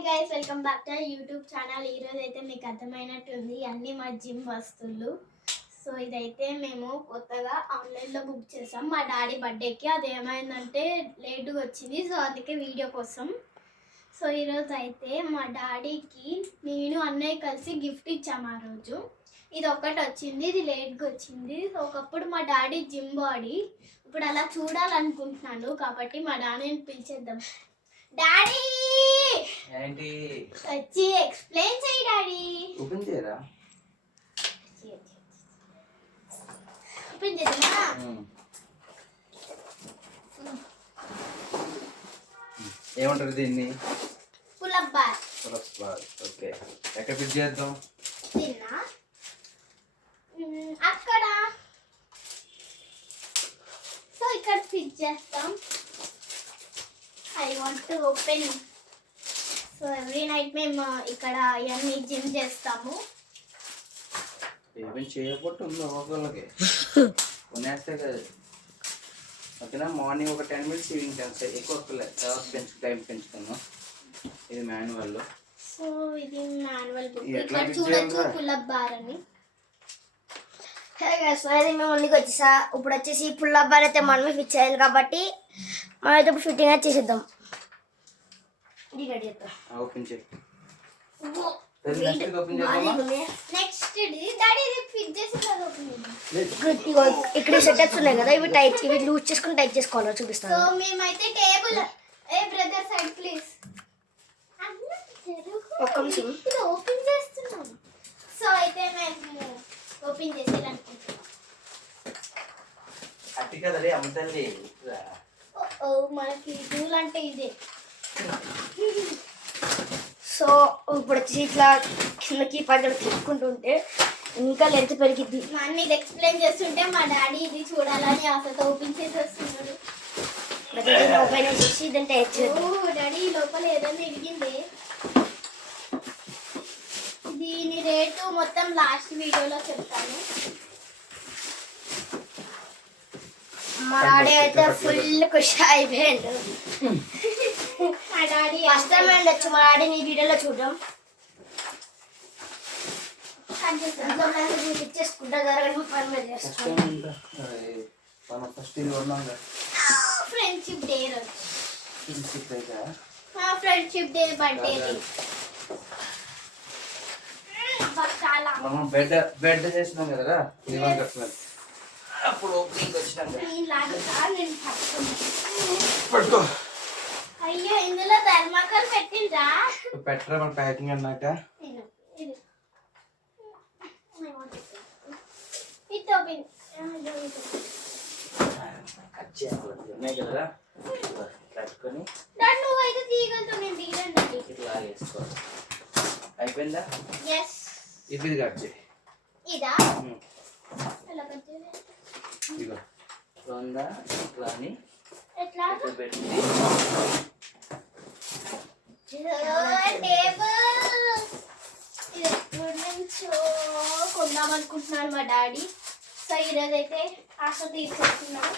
Hi guys, welcome back to YouTube channel. ఈరోజు అయితే మీకు అర్థమైనట్టుంది అన్నీ మా జిమ్ వస్తువులు. సో ఇదైతే మేము కొత్తగా ఆన్లైన్లో బుక్ చేసాం మా డాడీ బర్త్డేకి. అది ఏమైందంటే లేటుగా వచ్చింది, సో అందుకే వీడియో కోసం. సో ఈరోజు అయితే మా డాడీకి నేను అన్నయ్య కలిసి గిఫ్ట్ ఇచ్చాము. ఆ రోజు ఇది ఒక్కటి వచ్చింది, ఇది లేట్గా వచ్చింది. సో ఒకప్పుడు మా డాడీ జిమ్ బాడీ, ఇప్పుడు అలా చూడాలనుకుంటున్నాను కాబట్టి మా డాడీని పిలిచేద్దాం. డాడీ ఏంటి వచ్చి ఎక్స్ప్లెయిన్ చేయి డాడీ. ఓపెన్ చేయరా? ఓపెన్ చేద్దామా? ఏమంటారు దీన్ని? Pull-up bar. Pull-up bar. Okay, ఎక్కడ ఫిట్ చేద్దాం? తిన్నా అక్కడ. సో ఇక్కడ ఫిట్ చేస్తాం. I want to open. So every night మేము ఇక్కడ ఇవన్నీ జిమ్ చేస్తాము. ఏమేమి చేయకపోతే ఉందో ఒకళ్ళకి కొనేస్తే కదా. ఓకేనా, మార్నింగ్ ఒక 10 minutes, ఈవినింగ్ 10 ఎక్కువ తర్వాత టైం పెంచుకున్నాం. ఇది మాన్యువల్. సో ఇది మాన్యువల్ బుక్. ఇక్కడ చూడొచ్చు పులప్ బార్ అని. సో అయితే మేము ముందుకు వచ్చేసా. ఇప్పుడు వచ్చేసి పుల్లప్ బార్ అయితే మనమే ఫిక్స్ అయ్యింది కాబట్టి మనం అయితే ఇప్పుడు ఫిట్టింగ్ అయితే చేసేద్దాం. ఓపెన్ చేయి. నెక్స్ట్ డాడీ ఇది ఫిట్ చేసి ఇక్కడ సెటప్స్ ఉన్నాయి కదా, ఇవి లూజ్ చేసుకుని టైట్ చేసుకోవాలి, చూపిస్తాను. సో మేమైతే టేబుల్ బ్రదర్ సైడ్ ప్లీజ్ ఒక్క నిమిషం ఓపెన్ చేస్తున్నాం. సో అయితే మేము ఓపెన్ చేసేయాలనుకుంటున్నాం. అట్టి కదలే అమ్మతల్లి. మనకి రూల్ అంటే ఇదే. సో ఇప్పుడు వచ్చేసి ఇట్లా కిందకి పైకి తిప్పుకుంటుంటే ఇంకా లెంత్ పెరిగిద్ది. నన్ను ఇది ఎక్స్ప్లెయిన్ చేస్తుంటే మా డాడీ ఇది చూడాలని ఆశతో ఓపెన్ చేసి వస్తున్నాడు. ఓపెన్ చేసి దాన్ని టైట్ చేద్దాం. డాడీ లోపల ఏదైనా ఇరిగింది. దీని రేటు మొత్తం లాస్ట్ వీడియోలో చెప్తాను. మా డాడీ అయితే ఫుల్ ఖుషి అయిపోయాడు. మా డాడీ ఫస్ట్ టైం ఉండొచ్చు మా డాడీని ఈ వీడియోలో చూద్దాం. చూపించేసుకుంటా జరగని పని మీద చేస్తాం. Friendship day friendship day birthday చాలా బెడ్ చేసినాం కదరా, అప్పుడు ఓపెనింగ్ వచ్చినాం పట్టుకో. అయ్యో ఇందులో ధర్మకల్ పెట్టిండ్రా? పెట్టరా మన ప్యాకింగ్ అన్నాక. కట్ చేయాలి ఉన్నాయి కదరా, కట్టుకొని నువ్వైతే తీయగలతో నేను తీయగలండి. ఇట్లా వేసుకోవాలి. అయిపోయిందా? ఎస్. ఇది కట్ చేయి. ఇదా ఎలా కట్ చేయాలి? ఇదిగో ఉందా ఇట్లా అని ఎట్లా పెట్టి టేబుల్. ఇది ఎప్పటి నుంచో కొందాం అనుకుంటున్నాను మా డాడీ. సో ఈరోజు అయితే ఆశ తీర్చేస్తున్నాను.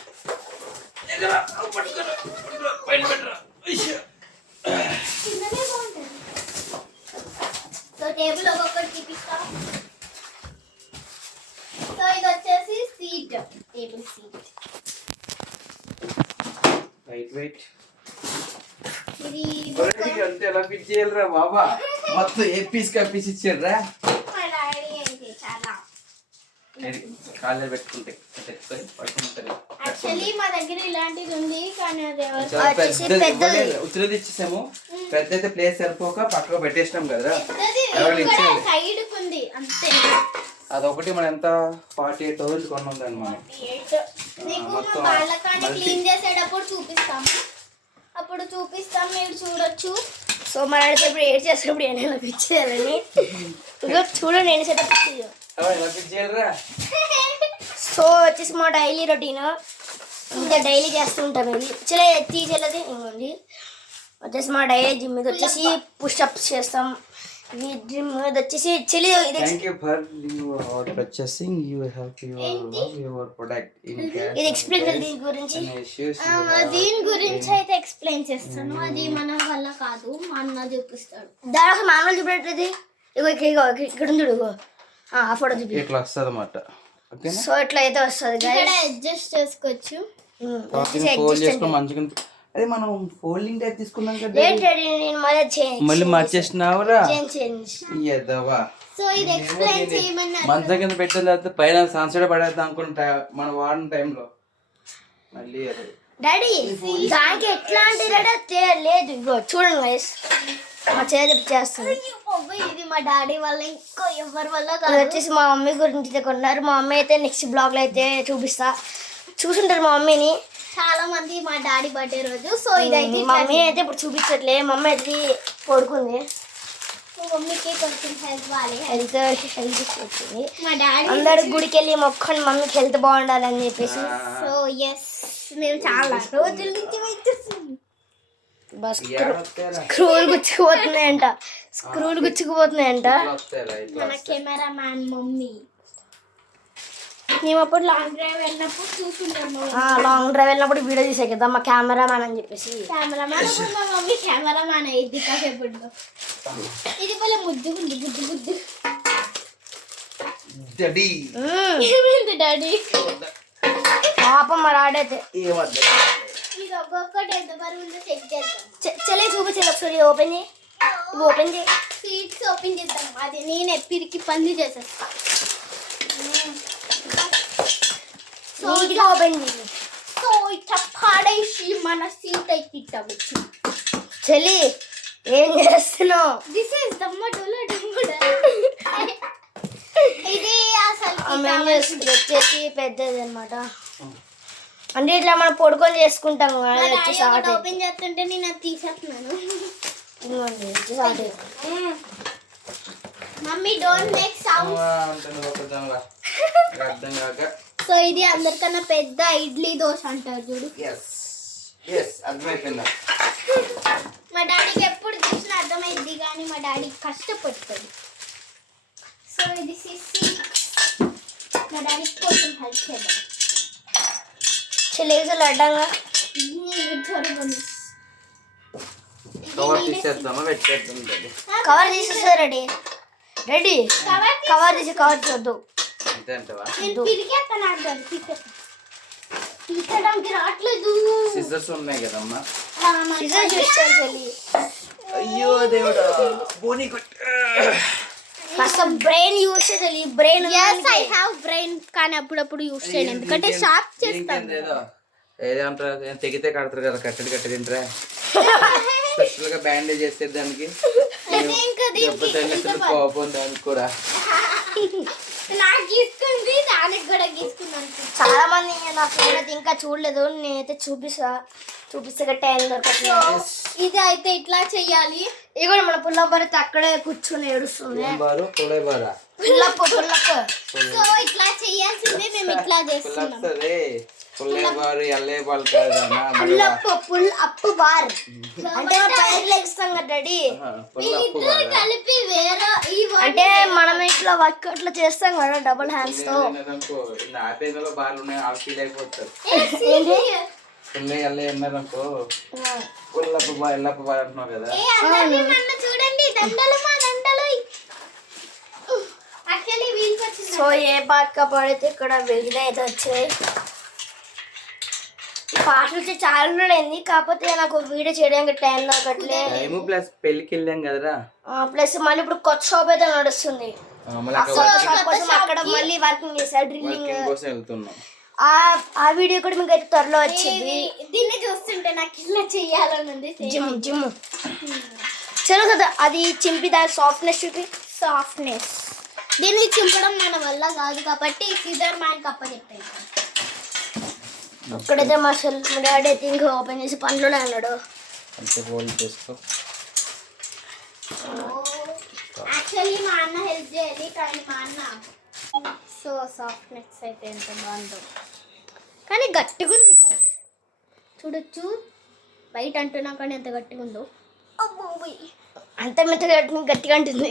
కిందనే బాగుంటుంది. సో టేబుల్ ఒక్కొక్కటి చూపిస్తాం. సో ఇది వచ్చేసి seat, table seat. Light weight. ఇది అంతే ఎలా ఫిట్ చేయాలరా బాబా, మొత్తం ఏ పీస్ కా పీస్ ఇచ్చారా. మా డాడీ అయితే చాలా కాళ్ళ పెట్టుకుంటే పట్టుకుంటుంది. యాక్చువల్లీ మా దగ్గర ఇలాంటిది ఉంది కానీ అది ఉత్తరది ఇచ్చేసాము. పెద్ద అయితే ప్లేస్ సరిపోక పక్కకు పెట్టేసినాం కదా, సైడ్ ఉంది అంతే. అదొకటి మనం ఎంత 48,000 కొన్నాం దాన్ని మనం. వాళ్ళకాన్ని క్లీన్ చేసేటప్పుడు చూపిస్తాము, అప్పుడు చూపిస్తాం, మీరు చూడొచ్చు. సో మా డాడీ ఇప్పుడు ఏడ్ చేసినప్పుడు ఏమైనా పిచ్చేయాలని చూడండి నేను సెటప్ చేయాలరా. సో వచ్చేసి మా డైలీ రొటీన్ ఇంకా డైలీ చేస్తూ ఉంటాం. ఇది చాలా తీసేది ఇంకోండి వచ్చేసి మా డైలీ జిమ్ మీద వచ్చేసి పుషప్స్ చేస్తాం, ఈ డ్రీమ్ ఇది వచ్చేసి చెల్లి ఇది thank you for your purchasing you have your product in ఇది ఎక్స్ప్లెయిన్ చేయాలి దీని గురించి. దీని గురించి అయితే ఎక్స్ప్లెయిన్ చేస్తాను. అది మన వల్ల కాదు, మా అన్న చూపిస్తాడు. దాని ఒక మామూలు చూపెట్టేది ఇగో ఇక్కడ ఉంది చూడు, ఇగో ఆ ఫోటో చూపి. ఇట్లా వస్తుంది అన్నమాట. ఓకేనా? సో ఇట్లా అయితే వస్తుంది ఇక్కడ అడ్జస్ట్ చేసుకోవచ్చు. ఫోల్డ్ చేసుకొని మంచిగా. అదే మనం ఫోల్డింగ్ టైప్ తీసుకున్నాం కదా, ఏంటండి నేను మళ్ళీ మార్చేసినావురా చేంజ్. ఎదవా. సో ఇది ఎక్స్ప్లెయిన్ చేయమన్నారు. మంచం కింద పెట్టిన తర్వాత పైన సన్సెట్ పడేద్దాం అనుకుంటా మనం వాడిన టైంలో మళ్ళీ అది. డాడీ దానికి ఎట్లాంటి లేదు, ఇగో చూడండి వయస్ మా చేతి చేస్తుంది. ఇది మా డాడీ వల్ల, ఇంకో ఎవరి వల్ల ఇది కాదు. వచ్చేసి మా మమ్మీ గురించి కొన్నారు. మా మమ్మీ అయితే నెక్స్ట్ బ్లాగ్ లో అయితే చూసుంటారు మా మమ్మీని చాలా మంది మా డాడీ బర్త్డే రోజు. సో ఇదైతే మా మమ్మీ అయితే ఇప్పుడు చూపించట్లే. మా మమ్మీ అయితే పడుకుంది, మమ్మీకి కొంచెం హెల్త్ బాగాలి. హెల్త్ వచ్చింది. మా డాడీ అందరు గుడికి వెళ్ళి మొక్కని మమ్మీకి హెల్త్ బాగుండాలని చెప్పేసి. సో ఎస్ మేము చాలా రోజుల నుంచి వెయిట్ చేస్తున్నాం. బస్ స్క్రూలు గుచ్చుకుపోతున్నాయంట, స్క్రూలు గుచ్చుకుపోతున్నాయంట. మన కెమెరా మ్యాన్ మమ్మీ. మేము అప్పుడు లాంగ్ డ్రైవ్ వెళ్ళినప్పుడు చూసుకుంటాము. లాంగ్ డ్రైవ్ వెళ్ళినప్పుడు వీడియో తీసే కదా మా కెమెరా మ్యాన్ అని చెప్పేసి. కెమెరా మ్యాన్ అప్పుడు మా మమ్మీ కెమెరా మ్యాన్ అయ్యింది కాసేపట్లో. ఇది పోలే ముద్దుగుంది, బుద్దు ఏమైంది డాడీ? పాపం మా డాడైతే. ఇది ఒక్కొక్కటి ఎంత బరువు ఉందో చెక్ చేద్దాం. చలే చూపించాలి ఒకసారి, ఓపెన్ చేయి, ఓపెన్ చేయి. సీట్స్ ఓపెన్ చేద్దాం. అది నేను ఎప్పిరికి పంది చేసేస్తా. నీట్గా ఓపెన్ చేయి. సో ఇట్లా పాడేసి మన సీట్ అయితే ఇట్టవచ్చు. చెల్లి ఏం చేస్తున్నావు? దిస్ ఇస్ దమ్మడుల డమ్మడ. ఇది అసలు వచ్చేసి పెద్దది అనమాట. అంటే ఇట్లా మనం పొడుకొని చేసుకుంటాం కదా. వచ్చేసి ఓపెన్ చేస్తుంటే నేను అది తీసేస్తున్నాను. Mummy don't make sound. అర్థం కాక. సో ఇది అందరికన్నా పెద్ద ఇడ్లీ దోశ అంటారు చూడు. అర్థమైపోయిందా? మా డాడీకి ఎప్పుడు చూసినా అర్థమైంది, కానీ మా డాడీ కష్టపడుతుంది. సో ఇది సిసి మా డాడీకి కొంచెం హెల్ప్ చేద్దాం. చెల్లిసలు అడ్డంగా కవర్ తీసేద్దామా, పెట్టేద్దాం. కవర్ తీసేస్తారు. రెడీ రెడీ కవర్ చూద్దు. అంతే అంటవా? నేను పిరికేస్తాను, అడ్డాడు తీసడానికి రావట్లేదు. సిజర్స్ ఉన్నాయి కదమ్మా. చెల్లి అయ్యో దేవుడా, బోని అసలు బ్రెయిన్ యూస్ చేయాలి. బ్రెయిన్ ఐ హావ్ బ్రెయిన్, కానీ అప్పుడప్పుడు యూస్ చేయను ఎందుకంటే షార్ప్ చేస్తాను. ఏదంటారు, తెగితే కడతారు కదా, కట్టడి తింటారా. స్పెషల్ గా బ్యాండేజ్ చేసేది దానికి. కోపం దానికి కూడా. నాకు గీసుకుంది, దానికి కూడా గీసుకున్నాను. చాలా మంది నా ఫోన్ అయితే ఇంకా చూడలేదు, నేనైతే చూపిస్తే టైం దొరకట్లేదు. ఇది అయితే ఇట్లా చెయ్యాలి. ఇది కూడా మన పుల్లప్ప అయితే అక్కడే కూర్చొని ఏడుస్తుంది. పుల్లప్పు సో ఇట్లా చెయ్యాల్సిందే, మేము ఇట్లా చేస్తున్నాం. పుల్లప్పు బార్ అంటే పైర్లు ఎక్స్తాం కదా డాడీ. కలిపి వేరే అంటే మనం ఇట్లా వర్క్ అట్లా చేస్తాం కదా డబుల్ హ్యాండ్స్ తో. చూడండి దండలు మా దండలు. సో ఏ పాట పడితే ఇక్కడ వెలుగులు అయితే వచ్చాయి. పాటలు వచ్చి చాలా రోజులైంది, కాకపోతే నాకు వీడియో చేయడానికి టైం దొరకట్లేదు. ప్లస్ పెళ్లికి వెళ్ళాం కదరా. ప్లస్ మళ్ళీ ఇప్పుడు కొత్త షాప్ అయితే నడుస్తుంది. అక్కడ మళ్ళీ వర్కింగ్ చేశారు, డ్రిల్లింగ్. ఆ వీడియో కూడా మీకు అయితే త్వరలో వచ్చింది. దీన్ని చూస్తుంటే నాకు ఇలా చెయ్యాలని ఉంది. జిమ్ చలో కదా, అది చింపి దాని సాఫ్ట్నెస్ చూపి. సాఫ్ట్నెస్ దీన్ని చింపడం మన వల్ల కాదు కాబట్టి సీజర్ మ్యాన్ అప్పచెప్పాను. అక్కడైతే మా డాడీ అయితే ఇంకా ఓపెన్ చేసి పనులోనే అన్నాడు. యాక్చువల్లీ మా అన్న హెల్ప్ చేయాలి, కానీ మా అన్న సో సాఫ్ట్నెస్ అయితే ఎంత బాగుందో, కానీ గట్టిగా ఉంది కదా చూడొచ్చు. బయట అంటున్నా కానీ ఎంత గట్టిగా ఉందో. అంత మెత్తగా గట్టిగా ఉంటుంది.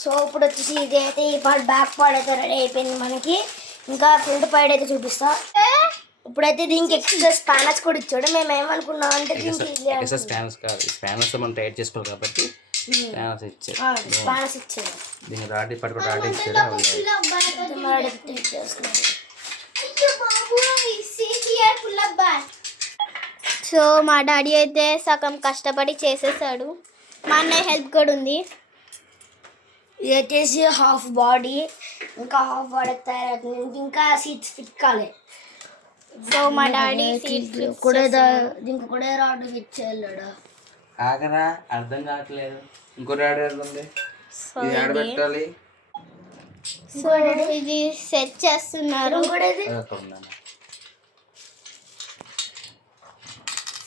సో ఇప్పుడు వచ్చేసి ఇది అయితే ఈ పార్ట్ బ్యాక్ పార్ట్ అయితే రెడీ అయిపోయింది మనకి. ఇంకా ఫ్రంట్ పార్ట్ అయితే చూపిస్తా. ఇప్పుడైతే దీనికి ఎక్స్ట్రా స్పానర్స్ కూడా ఇచ్చాడు. మేము ఏమనుకున్నాం అంటే దీనికి స్పానర్స్ మనం టైట్ చేసుకోవాలి కాబట్టి స్పానర్స్ ఇచ్చారు. స్పానర్స్ ఇచ్చాడు. దీన్ని రాడి పట్టుకు రాడి ఇచ్చారు. సో మా డాడీ అయితే సగం కష్టపడి చేసేసాడు. మా అన్నయ్య హెల్ప్ కూడా ఉంది. ఇది వచ్చేసి హాఫ్ బాడీ, ఇంకా హాఫ్ బాడీ తయారవుతుంది. ఇంకా సీట్స్ ఫిట్ కాలే. సో మా డాడీ సీట్స్ కూడా దీనికి కూడా రాడ్ ఇచ్చేళ్ళాడు. ఆగరా అర్థం కావట్లేదు. ఇంకో రాడ్ ఉంది. ఇది ఆడ పెట్టాలి. సో ఇది సెట్ చేస్తున్నారు.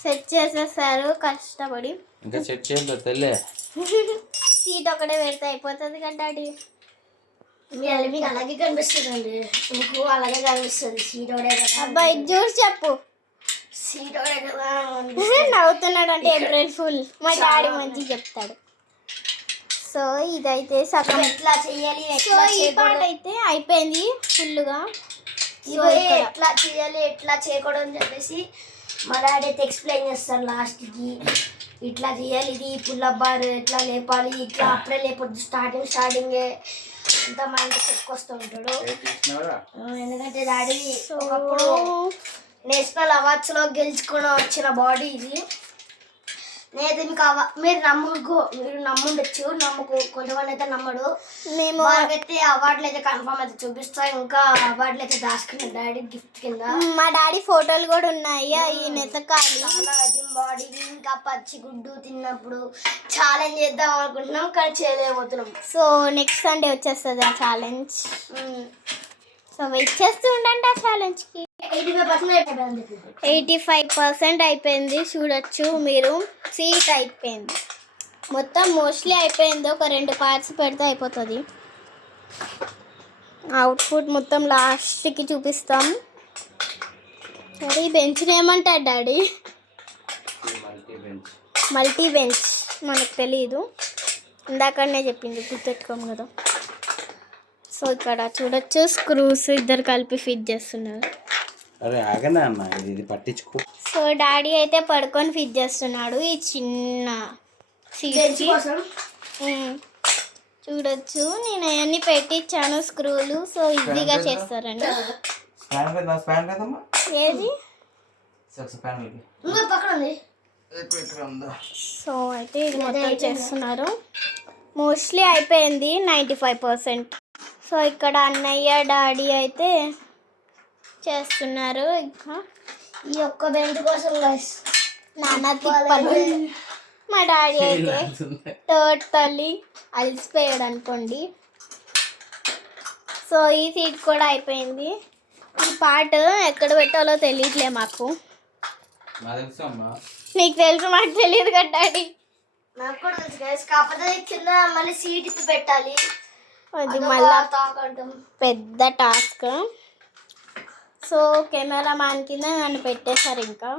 సెట్ చేసేసారు కష్టపడి. ఇంకా సెట్ చేయండి తెల్లే. సీట్ ఒకటే పెడితే అయిపోతుంది కదా డాడీ. మీకు అలాగే కనిపిస్తుందండి. మీకు అలాగే కనిపిస్తుంది. సీట్ ఒకటే కదా. అబ్బాయి చూసి చెప్పు. సీట్ ఒకటే కదా. నవ్వుతున్నాడు అంటే ఏప్రిల్ ఫుల్. మా డాడీ మంచిగా చెప్తాడు. సో ఇదైతే సగం ఎట్లా చెయ్యాలి, సో ఈ పార్ట్ అయితే అయిపోయింది ఫుల్గా. ఎట్లా చేయాలి ఎట్లా చేయకూడదు అని చెప్పేసి మా డాడీ అయితే ఎక్స్ప్లెయిన్ చేస్తారు లాస్ట్కి. ఇట్లా చేయాలి, ఇది పుల్లప్ బార్ ఎట్లా లేపాలి, ఇట్లా అప్పుడే లేపొద్దు, స్టార్టింగే అంత మైండ్ చెప్పుకొస్తూ ఉంటాడు. ఎందుకంటే డాడీ ఒకప్పుడు నేషనల్ అవార్డ్స్లో గెలుచుకొని వచ్చిన బాడీ ఇది. నేనైతే మీకు మీరు నమ్ముండొచ్చు, కొంతమంది అయితే నమ్మడు. మేము వాళ్ళకైతే అవార్డులు అయితే కన్ఫర్మ్ అయితే చూపిస్తా. ఇంకా అవార్డులు అయితే దాచుకున్నాం డాడీ గిఫ్ట్ కింద. మా డాడీ ఫోటోలు కూడా ఉన్నాయి. ఈ నెతకాలి చాలా జిమ్ బాడీ. ఇంకా పచ్చి గుడ్డు తిన్నప్పుడు ఛాలెంజ్ చేద్దాం అనుకుంటున్నాం కానీ చేయలేకపోతున్నాం. సో నెక్స్ట్ సండే వచ్చేస్తుంది ఆ ఛాలెంజ్. సో వెయిట్ చేస్తూ ఉండండి ఆ ఛాలెంజ్కి. 85% అయిపోయింది. చూడొచ్చు మీరు. సీట్ అయిపోయింది మొత్తం, మోస్ట్లీ అయిపోయింది. ఒక 2 పార్ట్స్ పెడితే అయిపోతుంది. అవుట్పుట్ మొత్తం లాస్ట్కి చూపిస్తాం. సరే ఈ బెంచ్ని ఏమంటారు డాడీ? Multi bench. మనకు తెలీదు, ఇందాకనే చెప్పింది, గుర్తెట్టుకోము కదా. సో ఇక్కడ చూడొచ్చు స్క్రూస్ ఇద్దరు కలిపి ఫిట్ చేస్తున్నారు. అరే ఆగనా అన్న, ఇది పట్టించుకో. సో డాడీ అయితే పడుకొని ఫిట్ చేస్తున్నాడు ఈ చిన్న సీట్ కోసం. చూడొచ్చు నేను అవన్నీ పెట్టించాను స్క్రూలు. సో ఈజీగా చేస్తారండి. ఏది పక్కన ఉంది. సో అయితే ఇది మొత్తం చేస్తున్నారు. మోస్ట్లీ అయిపోయింది 95%. సో ఇక్కడ అన్నయ్య డాడీ అయితే చేస్తున్నారు. ఇంకా ఈ ఒక్క బెంచ్ కోసం నాన్న తిప్పలు. మా డాడీ అయితే టోటల్లీ అలసిపోయాడు అనుకోండి. సో ఈ సీట్ కూడా అయిపోయింది. ఈ పార్ట్ ఎక్కడ పెట్టాలో తెలియట్లే మాకు. నీకు తెలుసు, మాకు తెలియదు కదా డాడీ. నాకు కూడా తెలుసు గైస్, కాకపోతే కింద మళ్ళీ సీట్ ఇప్పి పెట్టాలి. అది మళ్ళా పెద్ద టాస్క్. సో కెమెరా మ్యాన్ కింద నన్ను పెట్టేశారు. ఇంకా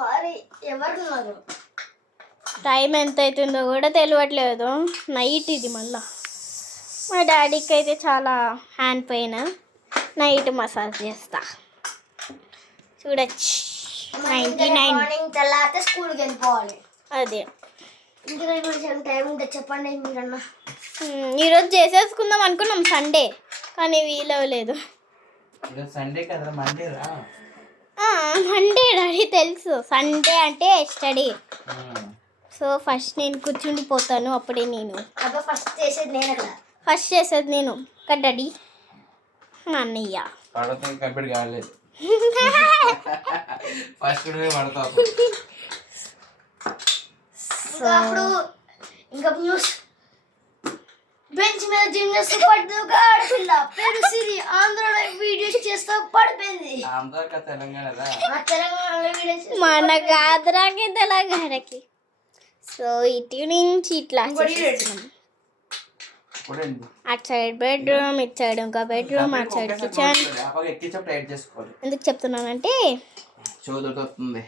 మరి ఎవరున్నారు? టైం ఎంత అవుతుందో కూడా తెలియట్లేదు. నైట్ ఇది మళ్ళా. మా డాడీకి అయితే చాలా హ్యాండ్ పెయిన్. నైట్ మసాజ్ చేస్తా. చూడచ్చు 99. మార్నింగ్ తెల్లారితే స్కూల్కి వెళ్ళిపోవాలి. అదే ఇంకా కొంచెం టైం ఉంటే చెప్పండి మీరన్నా. ఈరోజు చేసేసుకుందాం అనుకున్నాం సండే, కానీ వీలవలేదు. సండే కదా, మండే రా. మండే డాడీ తెలుసు. సండే అంటే స్టడీ. సో ఫస్ట్ నేను కూర్చుండిపోతాను. అప్పుడే నేను ఫస్ట్ చేసేది నేను కదా. ఫస్ట్ చేసేది నేను కదా డాడీ. మా అన్నయ్య కంప్లీట్ కాలేదు. ఫస్ట్ పడతావు. అప్పుడు ఇంకా న్యూస్ బెంచ్ మీద జిమ్ చేస్తూ పడుతుంది ఆడపిల్ల పేరు సిరి. ఆంధ్రలో వీడియోస్ చేస్తూ పడిపోయింది. తెలంగాణలో వీడియోస్ మనకు ఆంధ్రాకి తెలంగాణకి. సో ఇటు నుంచి ఇట్లా చేస్తున్నాం. కూడా ఎందుకు అటు సైడ్ బెడ్రూమ్, ఇటు సైడ్ ఇంకా బెడ్రూమ్, అటు సైడ్ కిచెన్. ఎక్కించప్పుడు టైట్ చేసుకోవాలి. ఎందుకు చెప్తున్నానంటే చోదొకటి వస్తుంది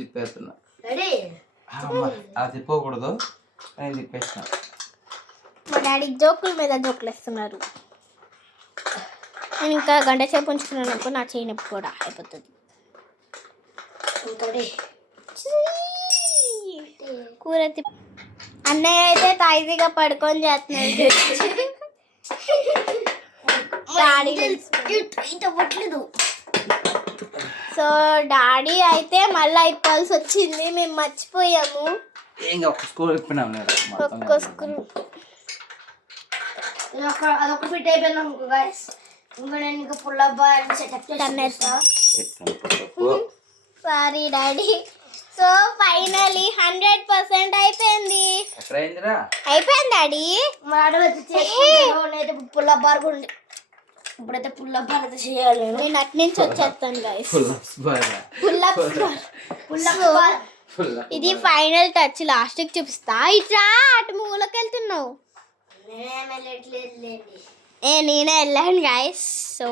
తిప్పేస్తున్నా. రెడీ అది తిప్పకూడదు, నేను తిప్పేస్తున్నా. మా డాడీ జోకుల మీద జోకులు వేస్తున్నారు. నేను ఇంకా గంట సేపు ఉంచుకున్నాను అనుకో, నా చేయి నొప్పి కూడా అయిపోతుంది. కూర అన్నయ్య అయితే తాయిగా పడుకొని చేస్తున్నాడు. సో డాడీ అయితే మళ్ళీ ఇప్పాల్సి వచ్చింది, మేము మర్చిపోయాము. ఒక స్కూల్ ఇప్పినాం ఒక్క స్కూల్ అదొక ఫిట్ అయిపోయినాం గైస్. ఇంకా నేను ఇంకా పుల్లబ్బా సెటప్ చేస్తా. Sorry daddy. సో ఫైనలీ 100% అయిపోయింది. అయిపోయింది డాడీ. నేనైతే పుల్లబ్బార్ కూడా ఉంది. ఇప్పుడైతే పుల్లబ్బార్ అయితే చేయాలి. నేను అటు నుంచి వచ్చేస్తాను గైస్. ఇది ఫైనల్ టచ్, లాస్ట్ కి చూపిస్తా. ఇట్లా అటు మూలకి వెళ్తున్నావు. నేనే వెళ్ళాను గైస్. సో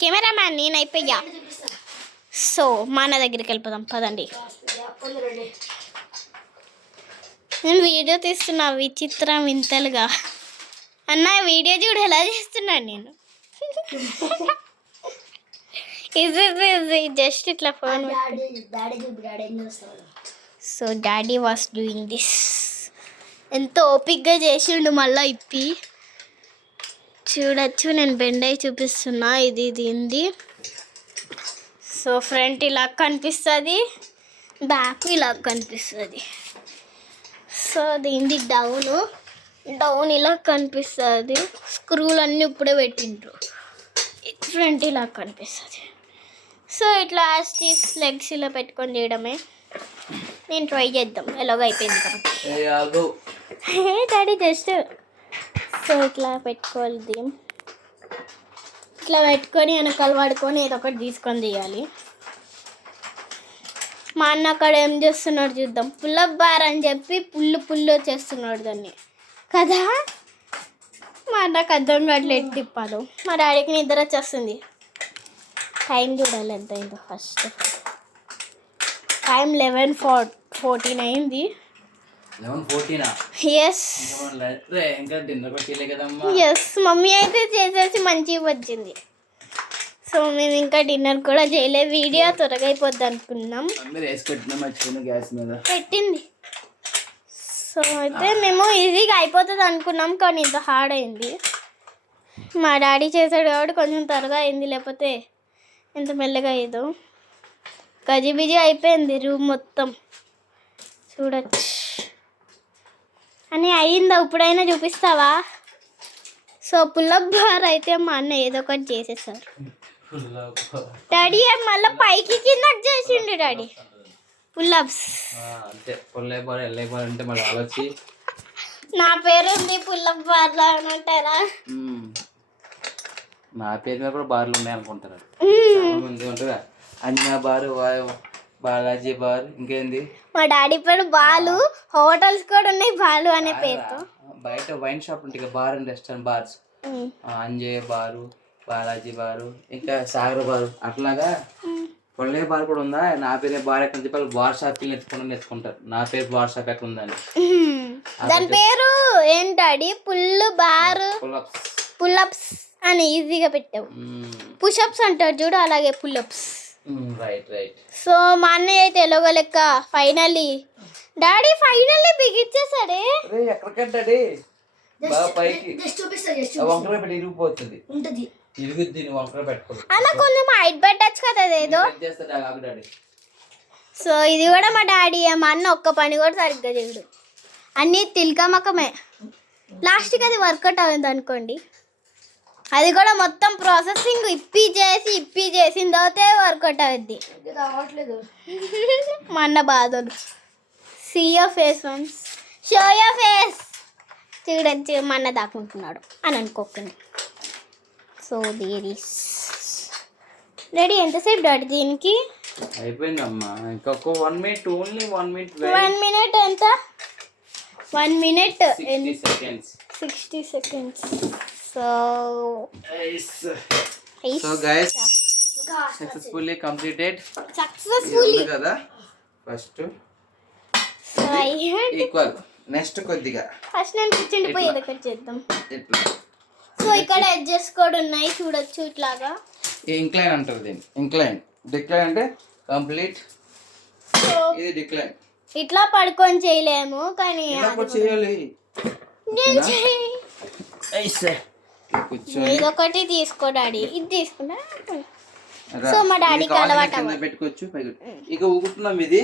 కెమెరామ్యాన్ నేను అయిపోయా. సో మా అన్న దగ్గరికి వెళ్ళిపోదాం పదండి. నేను వీడియో తీస్తున్నా విచిత్రం వింతలుగా. అన్న వీడియో చూడు ఎలా చేస్తున్నాను నేను. జస్ట్ ఇట్లా phone. So daddy was doing this. ఎంతో ఓపిక్గా చేసిండు. మళ్ళీ ఇప్పి చూడచ్చు, నేను బెండ్ అయి చూపిస్తున్నా. ఇది దీంది. సో ఫ్రంట్ ఇలా కనిపిస్తుంది, బ్యాక్ ఇలా కనిపిస్తుంది. సో దీనిది డౌన్ ఇలా కనిపిస్తుంది. స్క్రూలు అన్నీ ఇప్పుడే పెట్టిండ్రు. ఫ్రంట్ ఇలా కనిపిస్తుంది. సో ఇట్లా లెగ్స్ ఇలా పెట్టుకొని చేయడమే. నేను ట్రై చేద్దాం, ఎలాగో అయిపోయింది కాబట్టి. డాడీ జస్ట్ సో ఇట్లా పెట్టుకోవాలి. ఇట్లా పెట్టుకొని వెనకాల పడుకొని ఏదో ఒకటి తీసుకొని తీయాలి. మా అన్న అక్కడ ఏం చేస్తున్నాడు చూద్దాం. పుల్లప్ బార్ అని చెప్పి పుల్లు చేస్తున్నాడు దాన్ని కదా. మా అన్నకు అర్థం కావట్లేదు ఎటు తిప్పాలో. మా డాడీకి నిద్ర వచ్చేస్తుంది. టైం చూడాలి ఎంత అయిందో. ఫస్ట్ టైం 11:14 అయింది. ఎస్ మమ్మీ అయితే చేసేసి మంచిగా వచ్చింది. సో మేము ఇంకా డిన్నర్ కూడా చేయలేదు. వీడియో త్వరగా అయిపోద్ది అనుకున్నాం, పెట్టింది. సో అయితే మేము ఈజీగా అయిపోతుంది అనుకున్నాం, కానీ ఇంత హార్డ్ అయింది. మా డాడీ చేసాడు కాబట్టి కొంచెం త్వరగా అయింది, లేకపోతే ఎంత మెల్లగా అయ్యేదో. గజిబిజి అయిపోయింది రూమ్ మొత్తం. చూడచ్చు అని అయ్యిందా. ఇప్పుడైనా చూపిస్తావా? సో పుల్లప్ బార్ అయితే మా అన్న ఏదో ఒకటి చేసేసారు. డాడీ మళ్ళీ పైకి కిందకి చేసిండు డాడీ పుల్లప్స్. నా పేరు ఉంది పుల్లప్ బార్లో అని అంటారా? నా పేరు మీద కూడా బార్లు ఉన్నాయి అనుకుంటారు. అంజనా బారు, బాలాజీ బార్, ఇంకేంది మా డాడీ పేరు బాలు. హోటల్స్ కూడా ఉన్నాయి బాలు అనే పేరుతో. బయట వైన్ షాప్ ఉంటాయి, bar and restaurant bars. Anjaiah bar, Balaji bar, ఇంకా సాగర్ బారు. అట్లాగా పొల్లే బార్ కూడా ఉందా. నా పేరు బార్ ఎక్కడ చెప్పాలి, బార్ షాప్ ఎత్తుకుంటారు. నా పేరు బార్ షాప్ ఎక్కడ ఉందని. దాని పేరు ఏంటడి? పుల్లు బార్ పుల్లప్స్ అని ఈజీగా పెట్టావు. పుషప్స్ అంటారు చూడు, అలాగే పుల్లప్స్. సో మా అన్నయ్య అయితే ఎలాగో లెక్క ఫైనల్లీ డాడీ బిగిచ్చేసాడే. ఎక్కడికంటే అలా కొంచెం హైట్ పెట్టచ్చు కదా అదేదో. సో ఇది కూడా మా డాడీ. మా అన్న ఒక్క పని కూడా సరిగ్గా చేయడు, అన్నీ తిల్కమకమే. లాస్ట్కి అది వర్కౌట్ అయింది అనుకోండి. అది కూడా మొత్తం ప్రాసెసింగ్ ఇప్పి చేసిన తర్వాతే వర్కౌట్ అవుద్ది. మా అన్న బాధలు. See your face once, show your face. చూడొచ్చు మా అన్న దాక్కుంటున్నాడు అని అనుకోకండి. సో దేరీస్ డాడీ ఎంతసేపు డాడీ దీనికి అయిపోయిందమ్మా. ఇంకొక 1 minute, ఓన్లీ 1 minute. 1 minute ఎంత? 1 minute 60 seconds. So so guys successfully completed successfully. కదా first So I had equal next కొద్దిగా ఫస్ట్ నేను కూర్చుండి పోయి ఏదో ఒకటి చేద్దాం. ఇట్లా సో ఇక్కడ అడ్జస్ట్ కూడా ఉన్నాయి చూడొచ్చు ఇట్లాగా. ఇంక్లైన్ అంటారు దీన్ని. ఇంక్లైన్ డిక్లైన్ అంటే కంప్లీట్, సో ఇది డిక్లైన్. ఇట్లా పడుకొని చేయలేము కానీ ఇలా కూడా చేయాలి. నేను చేయి. కూర్చొని ఇది ఒకటి తీసుకో డాడీ, ఇది తీసుకున్నా. సో మా డాడీకి అలవాటు కింద పెట్టుకోవచ్చు. పైకి ఇక ఊగుతున్నాం. ఇది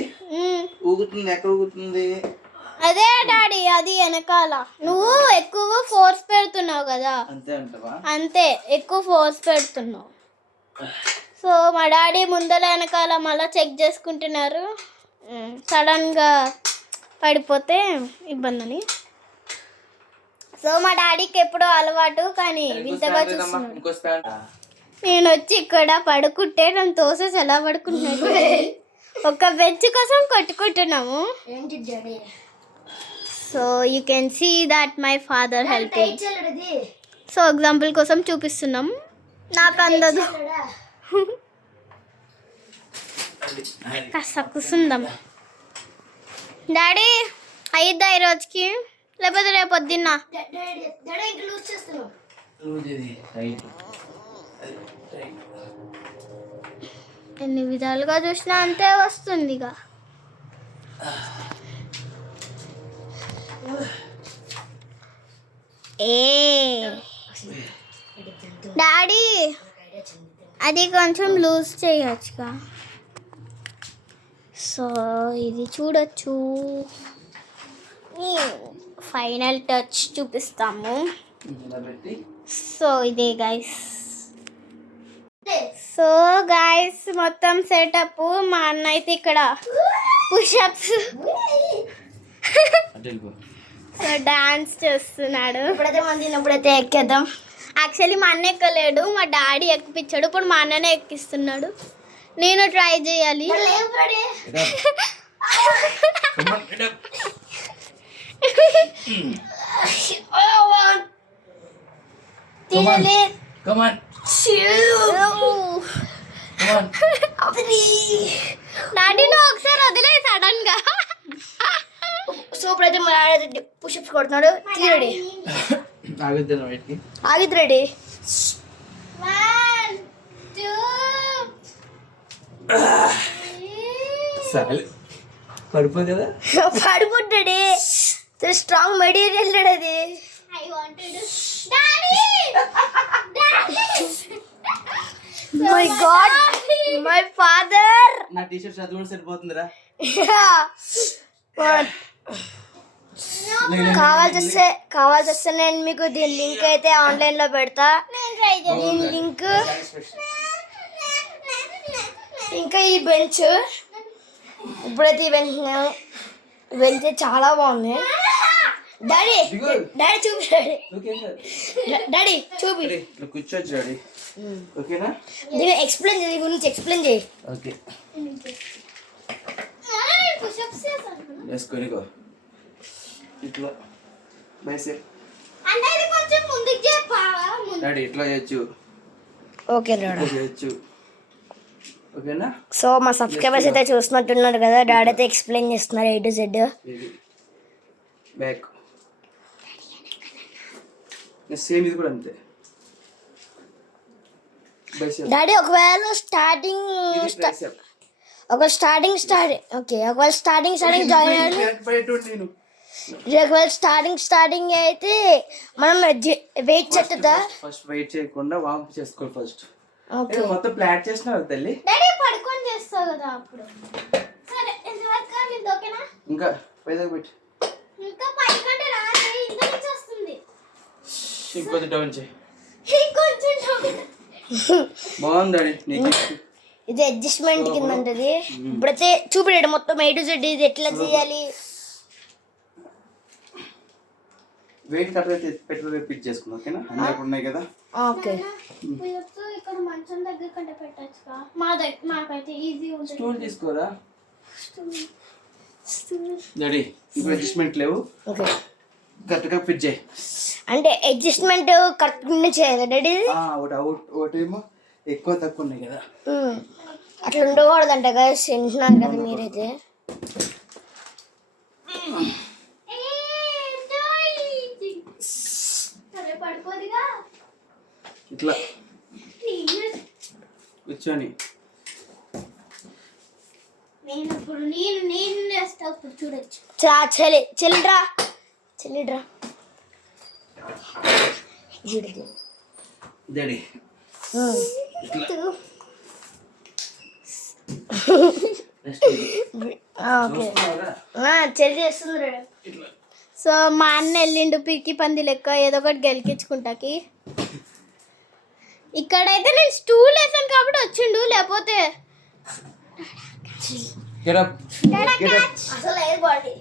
ఊగుతుంది. ఎక్కడ ఊగుతుంది? అదే డాడీ, అది వెనకాల. నువ్వు ఎక్కువ ఫోర్స్ పెడుతున్నావు కదా, అంతే అంటవా? అంతే ఎక్కువ ఫోర్స్ పెడుతున్నావు. సో మా డాడీ ముందర వెనకాల మళ్ళీ చెక్ చేసుకుంటున్నారు. సడన్గా పడిపోతే ఇబ్బంది అని. సో మా డాడీకి ఎప్పుడో అలవాటు కానీ వింతగా చూస్తున్నాడు. ఇంకో స్పాండ్. నేను వచ్చి ఇక్కడ పడుకుంటే నన్ను తోసేసి ఎలా పడుకుంటున్నాడు. ఒక బెంచ్ కోసం కొట్టుకుంటున్నాము. ఏంటి daddy? So you can see that my father helping. చేయలేడు సో ఎగ్జాంపుల్ కోసం చూపిస్తున్నాం. నాకు అందదు. కాస్త కూర్చుందాం. డాడీ అయిద్దా ఈ రోజుకి, లేకపోతే రేపు పొద్దున్న? డాడీ ఇంకా లూజ్ చేస్తున్నావు. ఎన్ని విధాలుగా చూసినా అంతే వస్తుంది ఇక. ఏ డాడీ అది కొంచెం లూజ్ చేయొచ్చుగా. సో ఇది చూడొచ్చు. ఫైనల్ టచ్ చూపిస్తాము. సో ఇదే గైస్. సో గైస్ మొత్తం సెటప్. మా అన్న అయితే ఇక్కడ పుషప్స్ సో డాన్స్ చేస్తున్నాడు. ఇప్పుడైతే మనం తిన్నప్పుడైతే ఎక్కేద్దాం. యాక్చువల్లీ మా అన్న ఎక్కలేడు, మా డాడీ ఎక్కిపించాడు. ఇప్పుడు మా అన్ననే ఎక్కిస్తున్నాడు. నేను ట్రై చేయాలి. తినాలి. డాడీ నువ్వు ఒకసారి వదిలే సడన్ గా. సో ఇప్పుడైతే మా డాడీ పుషప్స్ కొడుతున్నాడు. రెడీ ఆగిద్ది రెడీ. 1 2 పడిపోదు కదా? పడిపోతాడే. స్ట్రాంగ్ మెటీరియల్ అది. I wanted to Daddy! My god, my father. నా టీ షర్ట్ అది కూడా సరిపోతుందిరా. కావాల్సి వస్తే నేను మీకు దీని లింక్ అయితే ఆన్లైన్ లో పెడతా. దీని లింక్ ఇంకా ఈ బెంచ్. ఇప్పుడైతే ఈ బెంచ్ చాలా బాగుంది. డాడీ డాడీ చూపి డాడీ చూపి కూర్చోచ్చు డాడీ. ఓకేనా? దీన్ని ఎక్స్ప్లెయిన్ చేయి, గురించి ఎక్స్ప్లెయిన్ చేయి. ఓకే పుషప్స్ చేశాను. వేసుకోనికో ఇట్లా బైసెప్. అంటే ఇది కొంచెం ముందుకు చెప్పావా? డాడీ ఇట్లా చేయొచ్చు. ఓకే డాడీ చేయొచ్చు. ఓకేనా? సో మా సబ్స్క్రైబర్స్ అయితే చూస్తున్నట్టున్నారు కదా, డాడీ అయితే ఎక్స్ప్లెయిన్ చేస్తున్నారు A to Z. Back same ఇది కూడా అంతే. డాడీ ఒకవేళ స్టార్టింగ్ జాయిన్ అయ్యాలి. ఒకవేళ స్టార్టింగ్ అయితే మనం వెయిట్ చేస్తుందా? ఫస్ట్ వెయిట్ చేయకుండా వాంప్ చేసుకోవాలి ఫస్ట్. ఓకే మొత్తం ప్లాన్ చేసినావు తల్లి. డాడీ పడుకొని చేస్తావు కదా అప్పుడు. సరే ఇంతవరకు ఇది ఓకేనా? ఇంకా పైదాకా పెట్టి ఇంకా పైకంటే రాదే, ఇంత నుంచి వస్తుంది. ఇంకొంచెం డౌన్ చేయి. ఇంకొంచెం బాగుంది డాడీ నీకు. ఇది అడ్జస్ట్మెంట్ కింద ఉంటుంది. ఇప్పుడైతే చూపిడాడు మొత్తం A to Z ఇది ఎట్లా చేయాలి. వెయిట్ కరెక్ట్ పెట్టి పిక్ చేసుకున్నాం. ఓకేనా? అన్నీ అక్కడ ఉన్నాయి కదా. ఓకే ఇక్కడ మంచం దగ్గర కంటే పెట్టచ్చుగా. మాకైతే ఈజీ ఉంటుంది. స్టూల్ తీసుకోరా డాడీ. ఇప్పుడు అడ్జస్ట్మెంట్ లేవు. ఓకే కరెక్ట్గా ఫిట్ చేయి. అంటే అడ్జస్ట్మెంట్ కరెక్ట్గా చేయాలి డాడీ ఒకటేమో ఎక్కువ తక్కువ ఉన్నాయి కదా. అట్లా ఉండకూడదంట కదా, తింటున్నారు కదా మీరైతే. పడిపోదుగా ఇట్లా కూర్చొని నేను ఇప్పుడు నేను చేస్తా, ఇప్పుడు చూడొచ్చు. చెల్లిడ్రా డాడీ చెల్లి చేస్తుంది. సో మా అన్న వెళ్ళిండు పిరికి పంది లెక్క ఏదో ఒకటి గెలికించుకుంటాకి. ఇక్కడైతే నేను స్టూల్ వేసాను కాబట్టి వచ్చిండు, లేకపోతే అసలు లేదు బాడీ.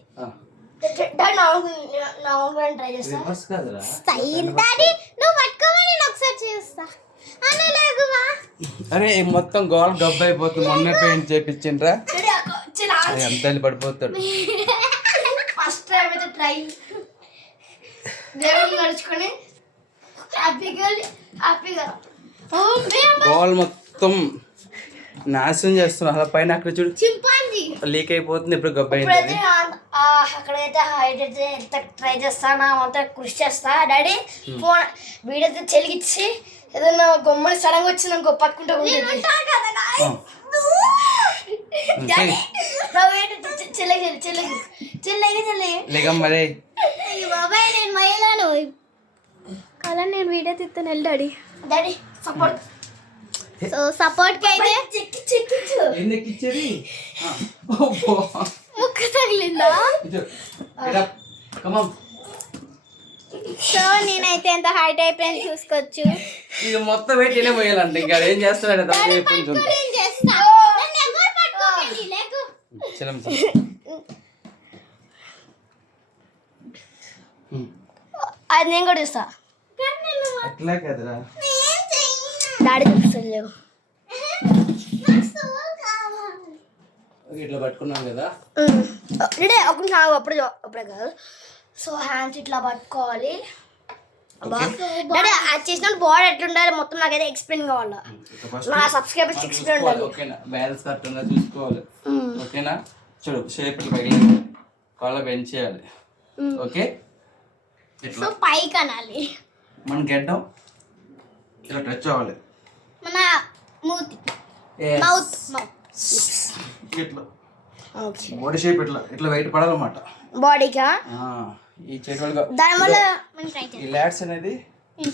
ట్రై చేస్తా. నువ్వు పట్టుకోమని నేను ఒకసారి చేస్తా. అరే మొత్తం గోల్ గబ్బు అయిపోతుంది. మొన్న పెయింట్ చేపించిండ్రా, ఎంత పడిపోతాడు. ఫస్ట్ టైం అయితే ట్రై దేవుడు నడుచుకొని హ్యాపీగా గోల్ మొత్తం నాశనం చేస్తున్నాం. అలా పైన అక్కడ చూడు చింపాంజీ లీక్ అయిపోతుంది. ఇప్పుడు గబ్బు ఇప్పుడైతే అయింది. అక్కడైతే హైట్ అయితే ఎంత ట్రై చేస్తాను అంత కృషి చేస్తా. డాడీ ఫోన్ వీడైతే చెలిగిచ్చి ఏదన్నా గొమ్మని సడన్గా వచ్చి నాకు పట్టుకుంటూ ఉంటుంది. మరి బాబాయ్ నేను మహిళను అలా నేను వీడియో తిత్తాను వెళ్ళి daddy. Daddy support. So support కి అయితే ఎక్కిచ్చేది ముక్కు తగిలిందా. సో నేనైతే ఎంత హైట్ అయిపోయింది చూసుకోవచ్చు. ఇది మొత్తం వెయిట్ నేనే పోయాలంటే ఇంకా ఏం చేస్తున్నాడు. నేను చేస్తా. నన్ను ఎవరు పట్టుకోకండి, లేకు. అది నేను కూడా చూస్తా. అట్లా కదరా డాడీ చూపిస్తాను లేవు. ఇట్లా పట్టుకున్నాం కదా. డాడీ ఒక నిమిషం ఆగు, అప్పుడే కాదు. సో హ్యాండ్స్ ఇట్లా పట్టుకోవాలి. డాడీ అది చేసిన బాడీ ఎట్లుండాలి మొత్తం నాకైతే ఎక్స్ప్లెయిన్ కావాలా. నా సబ్స్క్రైబర్స్ ఎక్స్ప్లెయిన్ ఉండాలి. ఓకేనా, బ్యాలెన్స్ కరెక్ట్ ఉందా చూసుకోవాలి. ఓకేనా, చూడు షేప్ ఇట్లా పైకి కాళ్ళ బెండ్ చేయాలి. ఓకే, సో ఇట్లా పైకి అనాలి. మన గెడ్డం ఇలా టచ్ అవ్వాలి. మన మూతి మౌత్ ఇట్లా బాడీ షేప్ ఇట్లా ఇట్లా వెయిట్ పడాలన్నమాట బాడీకా. ఈ చేతులుగా దానివల్ల ఈ లాట్స్ అనేది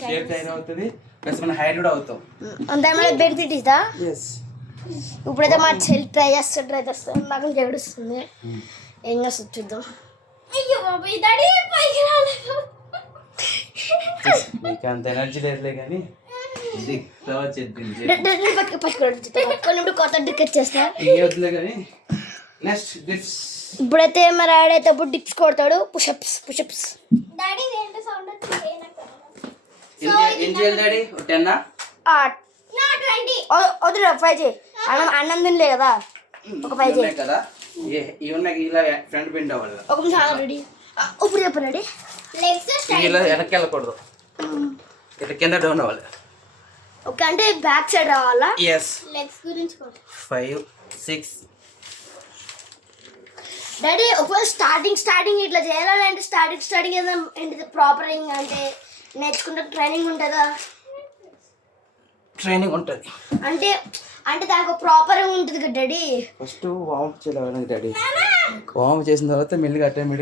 షేప్ టైన్ అవుతుంది, ప్లస్ మన హైట్ కూడా అవుతాం. దానివల్ల బెనిఫిట్ ఇస్తా. ఎస్, ఇప్పుడైతే మా చెల్లి ట్రై చేస్తాను. నాకు జగడుస్తుంది. ఏం చేస్తుంది చూద్దాం. అయ్యో బాబాయ్ డాడీ పైకి రాలేదు. నీకు అంత ఎనర్జీ లేదులే కానీ పట్టుకోండి కొత్త డికెట్ చేస్తా. వద్దులే కానీ నెక్స్ట్ డిప్స్. ఇప్పుడైతే మరి ఆడైతే అప్పుడు డిప్స్ కొడతాడు. పుషప్స్ డాడీ ఏంటో సౌండ్ వచ్చింది. ఏం చేయాలి డాడీ? 10 నా 20 వద్దు 5 చేయి. అన్నం తినలే కదా, ఒక 5 చేయి కదా. ఇవన్నీ ఇలా ఫ్రంట్ బెండ్ అవ్వాలి. ఒక నిమిషం ఆల్రెడీ ఇప్పుడు చెప్పు రెడీ. లెగ్స్ ఇలా వెనక్కి వెళ్ళకూడదు, ఇట్లా కింద డౌన్ అవ్వాలి. ఓకే, అంటే బ్యాక్ సైడ్ రావాలా? ఎస్. లెగ్స్ గురించి 5 6. డాడీ ఒకవేళ స్టార్టింగ్ ఇట్లా చేయాలంటే స్టార్టింగ్ ఏదో ఏంటిది ప్రాపర్ అంటే నేర్చుకుంటే ట్రైనింగ్ ఉంటుందా? ట్రైనింగ్ ఉంటుంది అంటే దానికి ప్రాపర్ ఉంటుంది కదా డాడీ. ఫస్ట్ వార్మప్ చేయాలి డాడీ. వార్మప్ చేసిన తర్వాత మెల్లిగా ఆటోమేటిక్గా